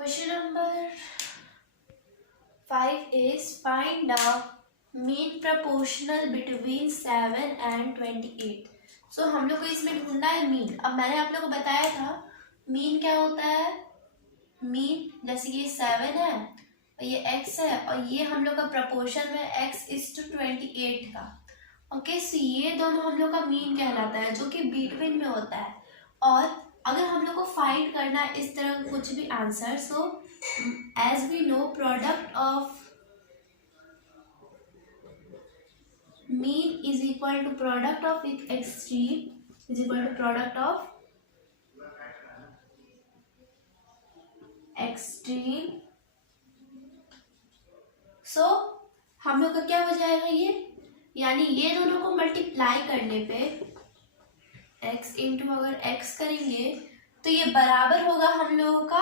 Question number 5 is find the mean proportional between 7 and 28. So हम लोग को इसमें ढूंढना है मीन। अब मैंने आप लोग को बताया था मीन क्या होता है। मीन जैसे कि ये 7 है और ये x है और ये हम लोग का प्रपोर्शन में x:28 का। ओके, सो ये दोनों हम लोग का मीन कहलाता है जो कि बिटवीन में होता है। और अगर हम लोग को फाइंड करना है इस तरह कुछ भी answer, so as we know product of mean is equal to product of extreme is equal to product of extreme. So हम लोग का क्या हो जाएगा ये, यानी ये दोनों को मल्टीप्लाई करने पे x इंटू अगर x करेंगे तो ये बराबर होगा हम लोगों का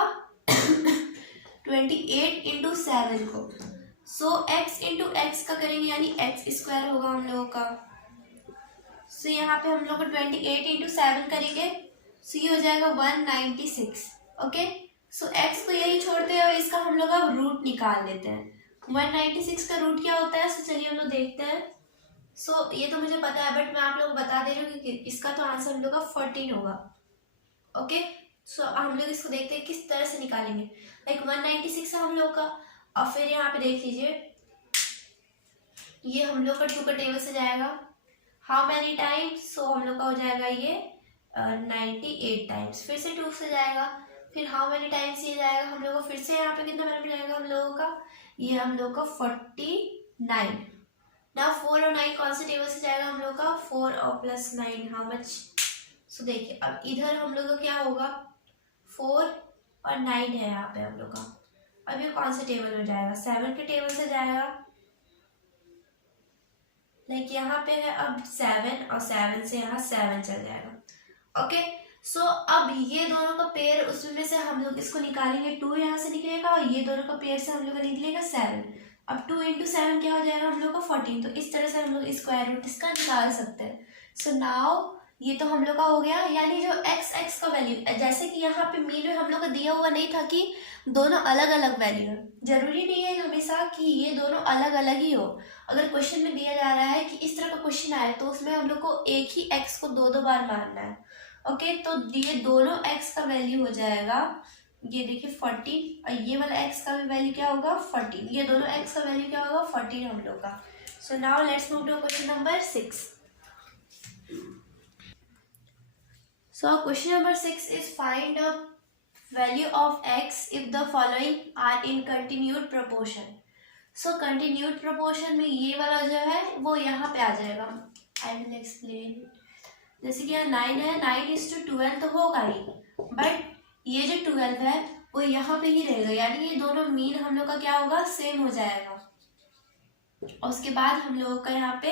28 इंटू 7 को। सो x इंटू एक्स का करेंगे यानी x² होगा हम लोगों का। सो यहाँ पे हम लोग 28 इंटू 7 करेंगे, सो ये हो जाएगा 196। ओके, सो x को यही छोड़ते हुए इसका हम लोग अब रूट निकाल लेते हैं। 196 का रूट क्या होता है, सो चलिए हम लोग देखते हैं। सो ये तो मुझे पता है बट मैं आप लोग को बता दे रही हूँ कि इसका तो आंसर हम लोग का 14 होगा। ओके, सो हम लोग इसको देखते हैं किस तरह से निकालेंगे। लाइक 196 है हम लोग का और फिर यहाँ पे देख लीजिए ये हम लोग का 2 का टेबल से जाएगा। हाउ मैनी टाइम्स, सो हम लोग का हो जाएगा ये 98 टाइम्स। फिर से 2 से जाएगा, फिर हाउ मैनी टाइम्स ये जाएगा हम लोग को, फिर से यहाँ पे कितना बन जाएगा हम लोगों का, ये हम लोग का 49। ना 4 और 9 कौन से टेबल से जाएगा हम लोग का, 4 और प्लस 9 हाउ मच। सो देखिए अब इधर हम लोग का क्या होगा, 4 और 9 है यहाँ पे हम लोग का। अब ये कौन से टेबल में जाएगा, 7 के टेबल से जाएगा। लाइक यहाँ पे है अब 7 और 7 से यहाँ 7 चल जाएगा। ओके, सो अब ये दोनों का पेयर उसमें से हम लोग इसको निकालेंगे, 2 यहाँ से निकलेगा और ये दोनों का पेयर से हम लोग का निकलेगा 7। अब 2 इंटू 7 क्या हो जाएगा हम लोग का 14। तो इस तरह से हम लोग स्क्वायर रूट इसका निकाल सकते हैं। सो नाउ ये तो हम लोग का हो गया, यानी जो x का वैल्यू, जैसे कि यहाँ पे मीन में हम लोग का दिया हुआ नहीं था कि दोनों अलग अलग वैल्यू है। जरूरी नहीं है हमेशा कि ये दोनों अलग अलग ही हो। अगर क्वेश्चन में दिया जा रहा है कि इस तरह का क्वेश्चन आए तो उसमें हम लोग को एक ही x को दो बार मानना है। ओके, तो ये दोनों x का वैल्यू हो जाएगा, ये देखिए 14 और ये वाला x का भी वैल्यू क्या होगा 14। ये दोनों x का वैल्यू क्या होगा 14 हम लोग का। So now let's move to question number 6। So question number 6 is find the value of x if the following are in continued proportion. So continued proportion में ये वाला जो है वो यहाँ पे आ जाएगा। I will explain. जैसे कि यहाँ 9 है, 9:12 तो होगा ही, बट ये जो 12 है वो यहाँ पे ही रहेगा, यानी ये दोनों मीन हम लोग का क्या होगा सेम हो जाएगा। और उसके बाद हम लोगों का यहाँ पे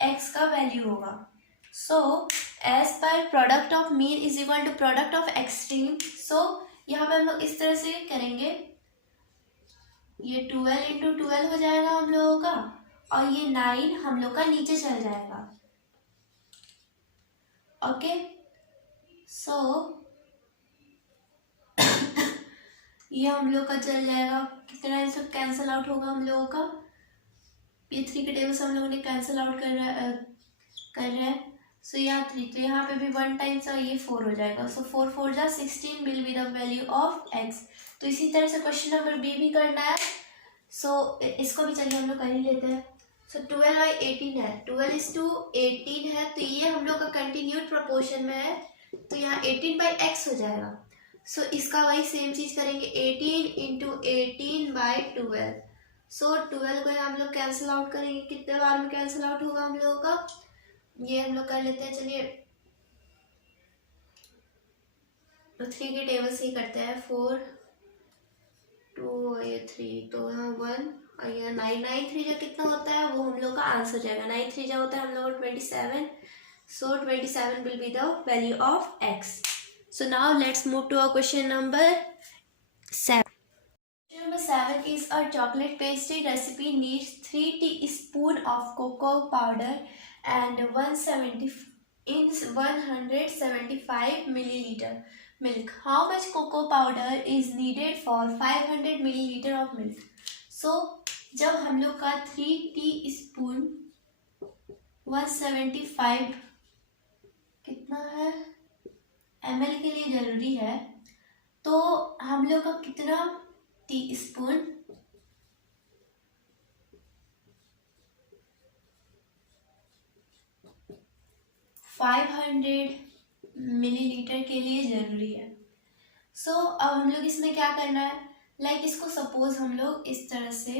x का वैल्यू होगा। So as per product of mean is equal to product of extreme. So यहाँ पे हम लोग इस तरह से करेंगे, ये 12 इंटू 12 हो जाएगा हम लोगों का और ये 9 हम लोग का नीचे चल जाएगा। ओके, सो ये हम लोग का चल जाएगा, कितना ये सब कैंसिल आउट होगा हम लोगों का। ये 3 के टेबल से हम लोगों ने कैंसिल आउट कर रहे हैं। सो यहाँ 3, तो यहाँ पे भी 1 टाइम्स और ये 4 हो जाएगा। सो 4 4 जा 16 will be the value of x। तो इसी तरह से क्वेश्चन नंबर बी भी करना है। सो इसको भी चलिए हम लोग कर ही लेते हैं। सो 12/18 है, 12:18 है, तो ये हम लोग का कंटिन्यूड प्रोपोर्शन में है, तो यहाँ 18/x हो जाएगा। सो इसका वही सेम चीज करेंगे, 18 इंटू 18/12। सो 12 को हम लोग कैंसिल आउट करेंगे, कितने बार में कैंसिल आउट होगा हम लोगों का, ये हम लोग कर लेते हैं। चलिए तो 3 के टेबल से ही करते हैं, 4 2 और ये 3, तो यहाँ 1 और यहाँ 9 9 3 जो कितना होता है वो हम लोग का आंसर जाएगा। 9 3 जो होता है हम लोग 27। So 27 will be the value of x। So now let's move to our question number 7. Question number 7 is a chocolate pastry recipe needs 3 teaspoons of cocoa powder and 175 milliliter milk, how much cocoa powder is needed for 500 millilitre of milk. So जब हम लोग का 3 tea spoon 175 कितना है ml के लिए जरूरी है, तो हम लोग का कितना टी स्पून 500 मिलीलीटर के लिए जरूरी है। सो अब हम लोग इसमें क्या करना है, लाइक इसको सपोज हम लोग इस तरह से,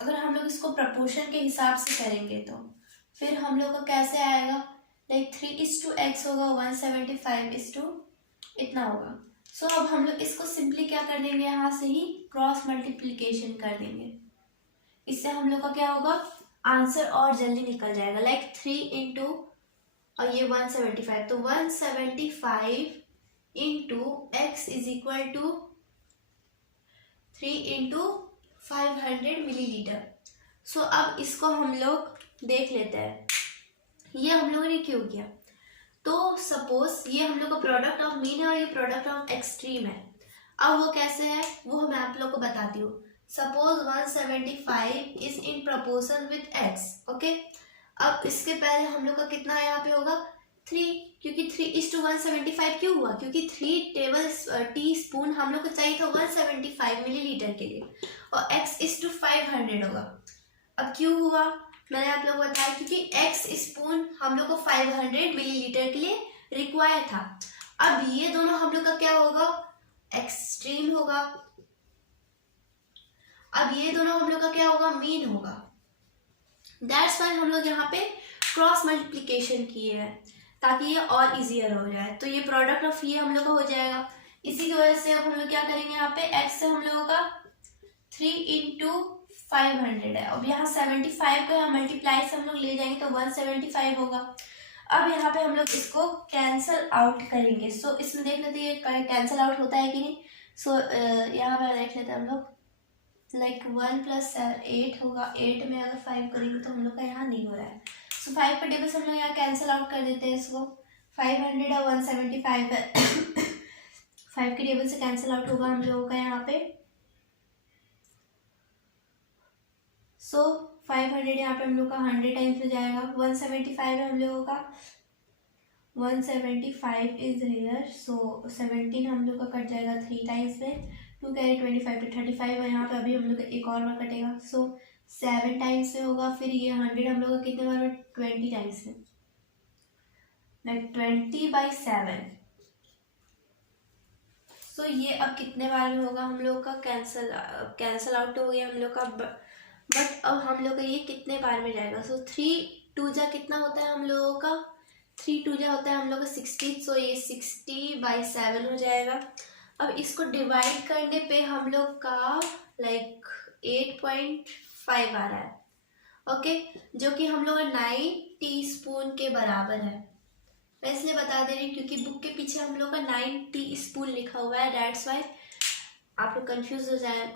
अगर हम लोग इसको प्रपोर्शन के हिसाब से करेंगे तो फिर हम लोग का कैसे आएगा, लाइक 3:x होगा, 175 इतना होगा। सो अब हम लोग इसको सिंपली क्या कर देंगे, यहाँ से ही क्रॉस मल्टीप्लीकेशन कर देंगे। इससे हम लोग का क्या होगा, आंसर और जल्दी निकल जाएगा। लाइक 3 इंटू और ये 175, तो 175 into x is equal to 3 into 500 millilitre. So अब इसको हम लोग देख लेते हैं, ये हम लोगों ने क्यों किया। तो सपोज ये हम लोग का प्रोडक्ट ऑफ मीन है और ये प्रोडक्ट ऑफ एक्सट्रीम है। अब वो कैसे है वो मैं आप लोग को बताती हूँ। Suppose 175 is in proportion with x, okay. अब इसके पहले हम लोग का कितना यहाँ पे होगा 3, क्योंकि 3:175 क्यों हुआ, क्योंकि 3 टी स्पून हम लोग को चाहिए था 175 मिलीलीटर के लिए, और x:500 होगा। अब क्यों हुआ मैंने आप लोग को बताया, क्योंकि x स्पून हम लोग को 500 मिलीलीटर के लिए रिक्वायर था। अब ये दोनों हम लोग का क्या होगा, एक्सट्रीम होगा। अब ये दोनों हम लोग का क्या होगा, मीन होगा। दैट्स वाई हम लोग यहाँ पे क्रॉस मल्टीप्लीकेशन किए हैं ताकि ये और इजियर हो जाए। तो ये प्रोडक्ट ऑफ ये हम लोग का हो जाएगा। इसी की वजह से अब हम लोग क्या करेंगे, यहाँ पे x से हम लोगों का 3 इंटू 500 है। अब यहाँ 75 को यहाँ मल्टीप्लाई से हम लोग ले जाएंगे तो 175 होगा। अब यहाँ पे हम लोग इसको कैंसल आउट करेंगे। सो इसमें देख लेते हैं कैंसल आउट होता है कि नहीं। सो यहाँ पे देख लेते हैं हम लोग, लाइक 1 + 8 होगा, 8 में अगर 5 करेंगे तो हम लोग का यहाँ नहीं हो रहा है। सो 5 पर टेबल से हम लोग यहाँ कैंसिल आउट कर देते हैं इसको। 500 है 175 है 5 के टेबल से कैंसिल आउट होगा हम लोगों का यहाँ पे। सो 500 यहाँ पे हम लोग का 100 टाइम्स हो जाएगा। 175 है हम लोगों का, 175 इज हियर। सो 17 हम लोग का कट जाएगा 3 टाइम्स में, 2 कैरी 25 तो 35 है यहाँ पे। अभी हम लोग का एक और बार कटेगा। सो 7 टाइम्स में होगा। फिर ये 100 हम लोग का कितने बार में, 20 टाइम्स में, लाइक 20/7। सो ये अब कितने बार में होगा हम लोग का, कैंसल आउट हो गया हम लोग का। बट अब हम लोग का ये कितने बार में जाएगा। सो 3 2 कितना होता है हम लोगों का, 3 2 होता है हम लोग का 60। सो ये 60/7 हो जाएगा। अब इसको डिवाइड करने पे हम लोग का लाइक 8.5 आ रहा है, ओके, जो कि हम लोग 9 टीस्पून के बराबर है। मैं इसलिए बता दे रही हूँ क्योंकि बुक के पीछे हम लोग का 9 टीस्पून लिखा हुआ है। दैट्स वाई आप लोग कंफ्यूज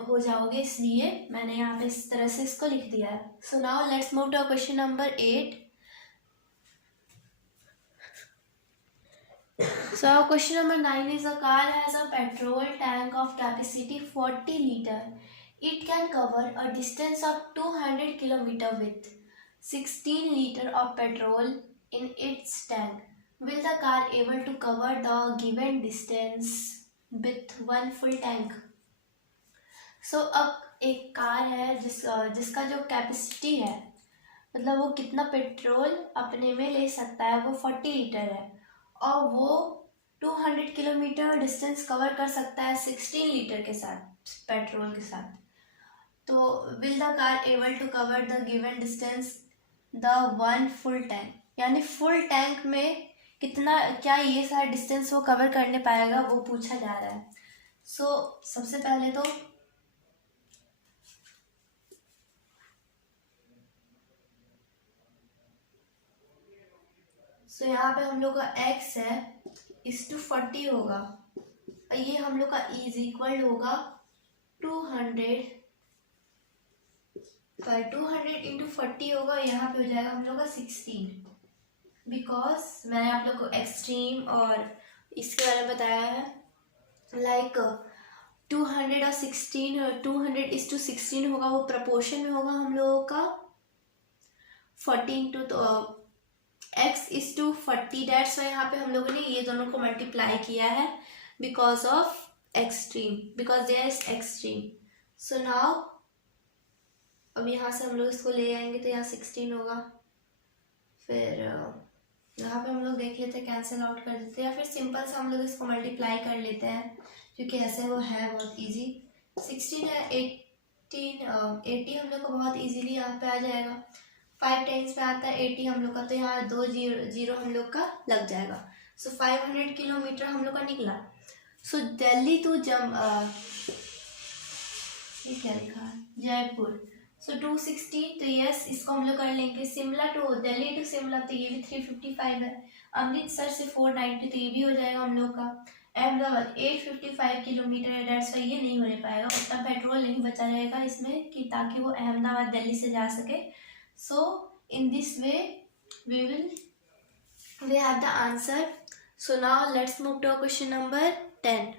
हो जाओगे, इसलिए मैंने यहाँ पे इस तरह से इसको लिख दिया है। So now let's move to question number 8। So question number 9 is, a car has a petrol tank of capacity 40 liter. It can cover a distance of 200 km with 16 liter of petrol in its tank. Will the car able to cover the given distance with one full tank? So अब एक car है जिसका जो capacity है, मतलब वो कितना petrol अपने में ले सकता है, वो 40 लीटर है और वो 200 किलोमीटर डिस्टेंस कवर कर सकता है 16 लीटर के साथ, पेट्रोल के साथ। तो will the car able to cover the given distance the one full tank, यानी फुल टैंक में कितना, क्या ये सारा डिस्टेंस वो कवर करने पाएगा, वो पूछा जा रहा है। सो सबसे पहले तो यहाँ पे हम लोग का x है /40 होगा, ये हम लोग का इज इक्वल होगा 200 इंटू 40 होगा, यहाँ पे हो जाएगा हम लोग का 16। बिकॉज मैंने आप लोग को एक्सट्रीम और इसके बारे में बताया है, लाइक 200 और 16, 200:16 होगा, वो प्रपोर्शन में होगा हम लोगों का 14 तो x:40। डेट्स वाई यहाँ पे हम लोगों ने ये दोनों को मल्टीप्लाई किया है because of extreme, because there is extreme. So now अब यहाँ से हम लोग इसको ले आएंगे तो यहाँ 16 होगा, फिर यहाँ पे हम लोग देख लेते हैं, कैंसिल आउट कर देते हैं, या फिर सिंपल से हम लोग इसको मल्टीप्लाई कर लेते हैं क्योंकि ऐसे वो है बहुत इजी। 16 है 80 हम लोग को बहुत इजीली यहाँ पे आ जाएगा। 5 टाइम्स में आता है 80 हम लोग का, तो यहाँ 2 जीरो हम लोग का लग जाएगा। सो 500 किलोमीटर हम लोग का निकला। सो दिल्ली टू ये क्या लिखा है, जयपुर। सो 216, तो यस इसको हम लोग कर लेंगे। शिमला टू दिल्ली टू शिमला, तो ये भी 355 है। अमृतसर से 490, तो ये भी हो जाएगा हम लोग का। अहमदाबाद 855 किलोमीटर है, डेट्स वाई ये नहीं होने पाएगा, उतना पेट्रोल नहीं बचा रहेगा इसमें कि ताकि वो अहमदाबाद दिल्ली से जा सके। So in this way we have the answer. So now let's move to question number 10.